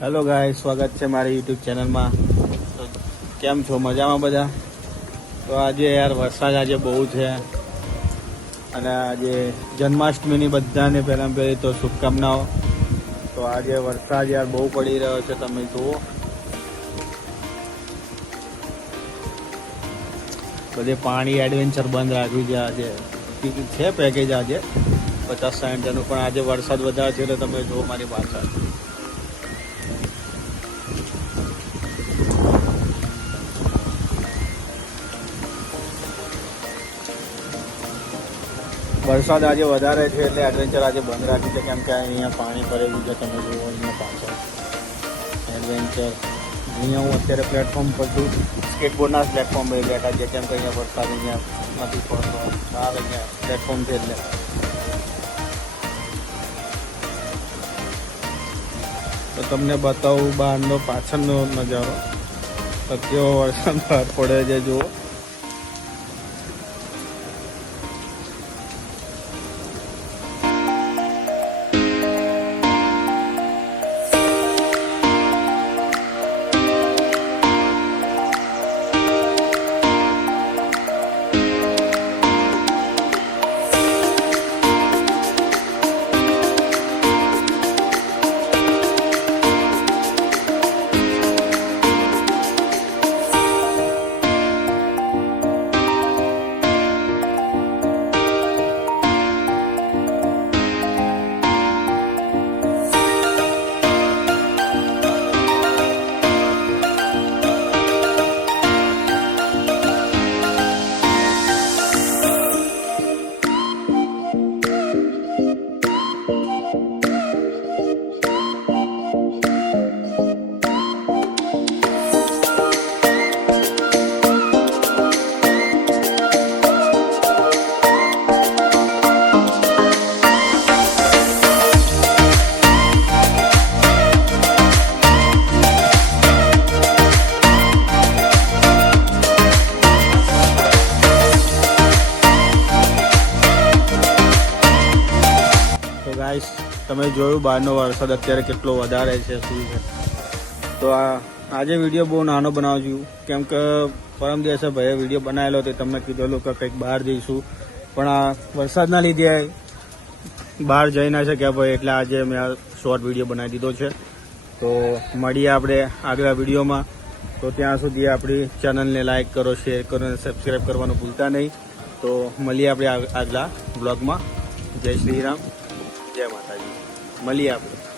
Hello ગાય, સ્વાગત છે મારી યુટ્યુબ ચેનલમાં. તો કેમ છો? મજામાં બધા? તો આજે યાર વરસાદ આજે બહુ છે અને આજે જન્માષ્ટમીની બધાને પહેલાં પહેલી તો શુભકામનાઓ. તો આજે વરસાદ યાર બહુ પડી રહ્યો છે, તમે જુઓ. બધે પાણી એડવેન્ચર બંધ રાખ્યું છે. આજે છે પેકેજ આજે 50-60 પણ આજે વરસાદ વધારે છે એટલે તમે જુઓ મારી પાછળ. વરસાદ આજે વધારે છે એટલે એડવેન્ચર આજે બંધ રાખ્યું છે, કેમ કે અહીંયા પાણી ભરેલું છે. તમે જુઓ અહીંયા પાછળ એડવેન્ચર. અહીંયા હું અત્યારે પ્લેટફોર્મ પર છું, સ્કેટબોર્ડના પ્લેટફોર્મ પર બેઠા છે, કેમ કે અહીંયા વરસાદ અહીંયા નથી પડતો. આ અહીંયા પ્લેટફોર્મ છે એટલે. તો તમને બતાવું બહારનો પાછળનો નજારો, તો કેવો વરસાદ બહાર પડે છે જુઓ. ગાઈસ, તમે જોયું બહારનો વરસાદ અત્યારે કેટલો વધારે છે, શું છે. તો આજે વિડીયો બહુ નાનો બનાવું છું, કેમ કે પરમ દિવસે ભાઈએ વિડીયો બનાવેલો તે તમને કીધેલું કે કંઈક બહાર જઈશું, પણ આ વરસાદના લીધે બહાર જઈ ના શક્યા ભાઈ, એટલે આજે મેં આ શોર્ટ વિડીયો બનાવી દીધો છે. તો મળીએ આપણે આગલા વિડીયોમાં. તો ત્યાં સુધી આપણી ચેનલને લાઈક કરો, શેર કરો અને સબસ્ક્રાઈબ કરવાનું ભૂલતા નહીં. તો મળીએ આપણે આગલા બ્લોગમાં. જય શ્રી રામ, જય માતાજી. મળીએ આપણે.